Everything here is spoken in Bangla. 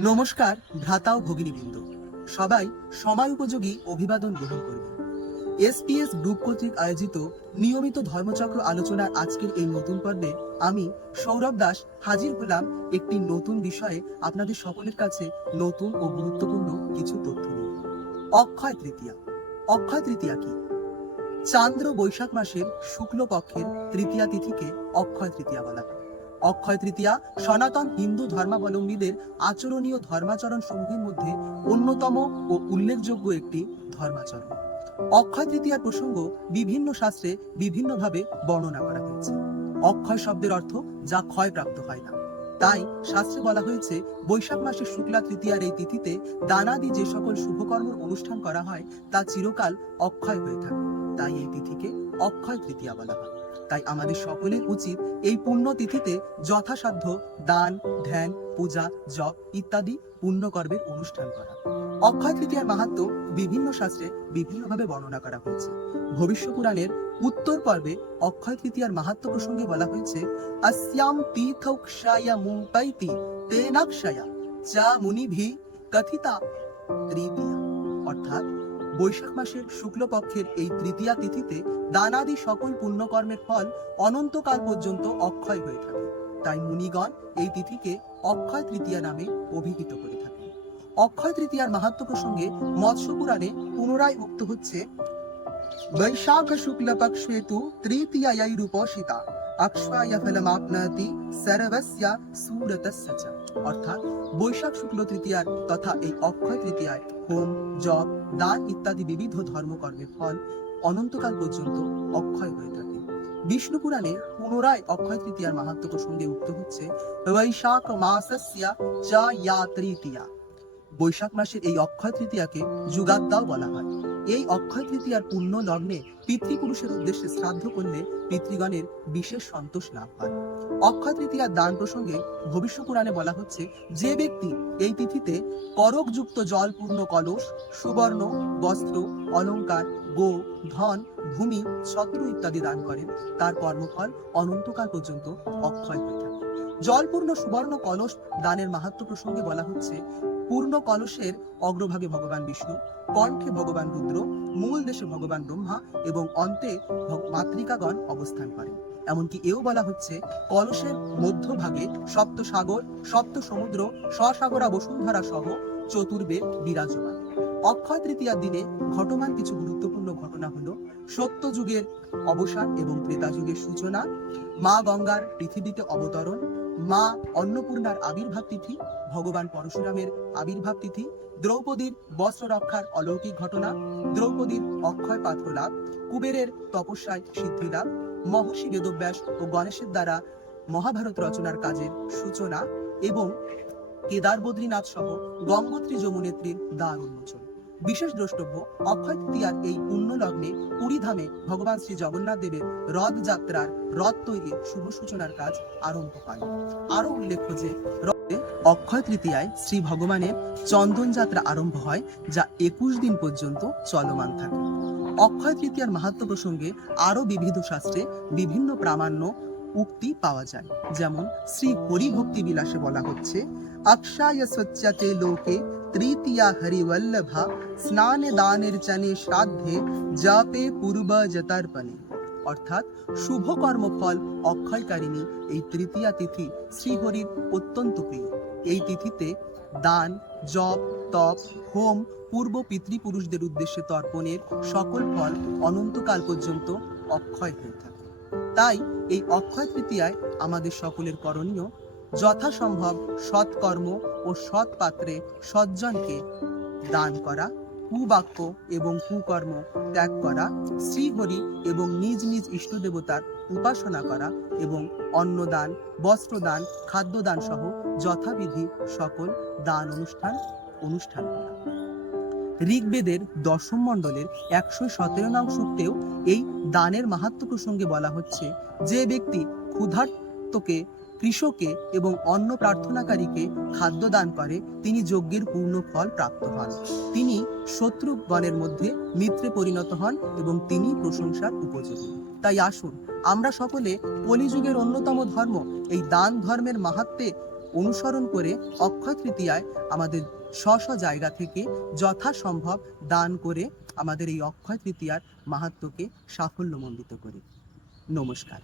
নমস্কার, ভ্রাতা ও ভগিনীবৃন্দ। সবাই সময় উপযোগী অভিবাদন গ্রহণ করবে। এসপিএস গ্রুপ কর্তৃক আয়োজিত নিয়মিত ধর্মচক্র আলোচনার আজকের এই নতুন পর্বে আমি সৌরভ দাস হাজির হলাম একটি নতুন বিষয়ে আপনাদের সকলের কাছে নতুন ও গুরুত্বপূর্ণ কিছু তথ্য নিয়ে। অক্ষয় তৃতীয়া। অক্ষয় তৃতীয়া কি? চান্দ্র বৈশাখ মাসের শুক্লপক্ষের তৃতীয়া তিথিকে অক্ষয় তৃতীয়া বলা হয়। অক্ষয় তৃতীয়া, সনাতন হিন্দু ধর্মাবলম্বীদের আচরণীয় ধর্মাচরণ সমূহের মধ্যে অন্যতম ও উল্লেখযোগ্য একটি ধর্মাচরণ। অক্ষয় তৃতীয়ার প্রসঙ্গ বিভিন্ন শাস্ত্রে বিভিন্নভাবে বর্ণনা করা হয়েছে। অক্ষয় শব্দের অর্থ যা ক্ষয়প্রাপ্ত হয় না। তাই শাস্ত্রে বলা হয়েছে, বৈশাখ মাসের শুক্লা তৃতীয়ার এই তিথিতে দানাদি যে সকল শুভকর্মের অনুষ্ঠান করা হয়, তা চিরকাল অক্ষয় হয়ে থাকে। তাই এই তিথিকে অক্ষয় তৃতীয়া বলা হয়। তাই আমাদের সকলের উচিত এই পুণ্য তিথিতে যথাসাধ্য দান, ধ্যান, পূজা, জপ ইত্যাদি পুণ্যকর্মের অনুষ্ঠান করা। অক্ষয় তৃতীয়ার মাহাত্ম বিভিন্ন শাস্ত্রে বিভিন্নভাবে বর্ণনা করা হয়েছে। ভবিষ্য পুরাণের উত্তর পর্বে অক্ষয় তৃতীয়ার মাহাত্ম প্রসঙ্গে বলা হয়েছে অস্যাম তীর্থক্ষায়া মুম্পাইতি তেনাক্ষয়া চা মুনিভি কথিতা তৃতীয়া অর্থাৎ বৈশাখ মাসের শুক্লপক্ষের এই তৃতীয়া তিথিতে দানাদি সকল পুণ্যকর্মের ফল অনন্তকাল পর্যন্ত অক্ষয় হয়ে থাকে। তাই মুনিগণ এই তিথিকে অক্ষয় তৃতীয়া নামে অভিহিত করে থাকে অক্ষয় তৃতীয়ার মাহাত্ম প্রসঙ্গে মৎস্য পুরাণে পুনরায় উক্ত হচ্ছে, বৈশাখ শুক্ল পক্ষে তু তৃতীয়ায় রূপসিতা অক্ষয় ফলমাপ্নতি সর্বস্য সুরতস্য অর্থাৎ বৈশাখ শুক্ল তৃতীয়ার তথা এই অক্ষয় তৃতীয়ায় হোম, জপ দান ইত্যাদি বিবিধ ধর্মকর্মের ফল অনন্তকাল পর্যন্ত অক্ষয় হয়ে থাকে। বিষ্ণু পুরাণে পুনরায় অক্ষয় তৃতীয়ার মাহাত্ম প্রসঙ্গে উক্ত হচ্ছে, বৈশাখ মাসস্য চ ইয়া তৃতীয়া। বৈশাখ মাসের এই অক্ষয় তৃতীয়াকে যুগাদ্দাও বলা হয়। এই অক্ষয় তৃতীয়ার পুণ্য লগ্নে পিতৃপুরুষের উদ্দেশ্যে শ্রাদ্ধ করলে পিতৃগণের বিশেষ সন্তোষ লাভ হয়। অক্ষয় তৃতীয়ার দান প্রসঙ্গে ভবিষ্য পুরাণে বলা হচ্ছে, যে ব্যক্তি এই তিথিতে করকযুক্ত জলপূর্ণ কলস, সুবর্ণ, বস্ত্র অলংকার গো, ধন, ভূমি, ছত্র ইত্যাদি দান করেন। তার কর্মফল অনন্তকাল পর্যন্ত অক্ষয় হয়ে থাকে। জলপূর্ণ সুবর্ণ কলস দানের মাহাত্ম প্রসঙ্গে বলা হচ্ছে, পূর্ণ কলসের অগ্রভাগে ভগবান বিষ্ণু, কণ্ঠে ভগবান রুদ্র, মূল দেশে ভগবান ব্রহ্মা এবং অন্তে মাতৃকাগণ অবস্থান করেন। এমনকি এও বলা হচ্ছে কলসের মধ্যভাগে সপ্ত সাগর সপ্ত সমুদ্র সসাগরা বসুন্ধরা সহ চতুর্বেদ বিরাজমান। অক্ষয় তৃতীয়ার দিনে ঘটমান কিছু গুরুত্বপূর্ণ ঘটনা হলো সত্য যুগের অবসান এবং ক্রেতা যুগের সূচনা, মা গঙ্গার পৃথিবীতে অবতরণ মা অন্নপূর্ণার আবির্ভাব তিথি, ভগবান পরশুরামের আবির্ভাব তিথি, দ্রৌপদীর বস্ত্র রক্ষার অলৌকিক ঘটনা, দ্রৌপদীর অক্ষয় পাত্র লাভ, কুবেরের তপস্যায় সিদ্ধি লাভ, মহর্ষি বেদব্যাস ও গণেশের দ্বারা মহাভারত রচনার কাজের সূচনা এবং কেদার বদ্রীনাথ সহ গঙ্গোত্রী যমুনেত্রীর দ্বার উন্মোচন। বিশেষ দ্রষ্টব্য, অক্ষয় তৃতীয়ার এই পুণ্য লগ্নে পুরী ধামে ভগবান শ্রী জগন্নাথ দেবের রথযাত্রার রথ তৈরির শুভ সূচনার কাজ আরম্ভ হয়। আরও উল্লেখ্য যে অক্ষয় তৃতীয়ায় শ্রী ভগবানের চন্দন যাত্রা আরম্ভ হয়, যা একুশ দিন পর্যন্ত চলমান থাকে। অক্ষয় তৃতীয়ার মাহাত্ম প্রসঙ্গে আরও বিবিধ শাস্ত্রে বিভিন্ন প্রামাণ্য উক্তি পাওয়া যায়। যেমন, শ্রী হরিভক্তি বিলাসে বলা হচ্ছে অক্ষায় সচ্যাতে লোকে তৃতীয়া হরিবল্লভা স্নানে দানের চনে শ্রাদ্ধে জাপে পূর্ব জতার্পণে অর্থাৎ শুভ কর্মফল অক্ষয়কারিণী এই তৃতীয়া তিথি শ্রীহরির অত্যন্ত প্রিয় এই তিথিতে দান জপ তপ হোম পূর্ব পিতৃপুরুষদের উদ্দেশ্যে তর্পণের সকল ফল অনন্তকাল পর্যন্ত অক্ষয় হয়ে থাকে তাই এই অক্ষয় তৃতীয়ায় আমাদের সকলের করণীয় যথাসম্ভব সৎকর্ম ও সৎ পাত্রে সজ্জনকে দান করা, কুবাক্য এবং কুকর্ম ত্যাগ করা, শ্রীহরি এবং নিজ নিজ ইষ্ট দেবতার উপাসনা করা এবং অন্নদান, বস্ত্রদান, খাদ্যদান সহ যথাবিধি সকল দান অনুষ্ঠান অনুষ্ঠান করা। ঋগ্বেদের দশম মণ্ডলের একশো সতেরো নং সূক্তেও এই দানের মাহাত্ম প্রসঙ্গে বলা হচ্ছে যে ব্যক্তি ক্ষুধার্তকে কৃষকে এবং অন্ন প্রার্থনাকারীকে খাদ্য দান করে, তিনি যজ্ঞের পূর্ণ ফল প্রাপ্ত হন। তিনি শত্রুগণের মধ্যে মিত্রে পরিণত হন এবং তিনি প্রশংসার উপযোগী। তাই আসুন, আমরা সকলে কলিযুগের অন্যতম ধর্ম, এই দান ধর্মের মাহাত্মে অনুসরণ করে অক্ষয় তৃতীয়ায় আমাদের স্ব স্ব জায়গা থেকে যথাসম্ভব দান করে আমাদের এই অক্ষয় তৃতীয়ার মাহাত্ম্যকে সাফল্যমণ্ডিত করি। নমস্কার।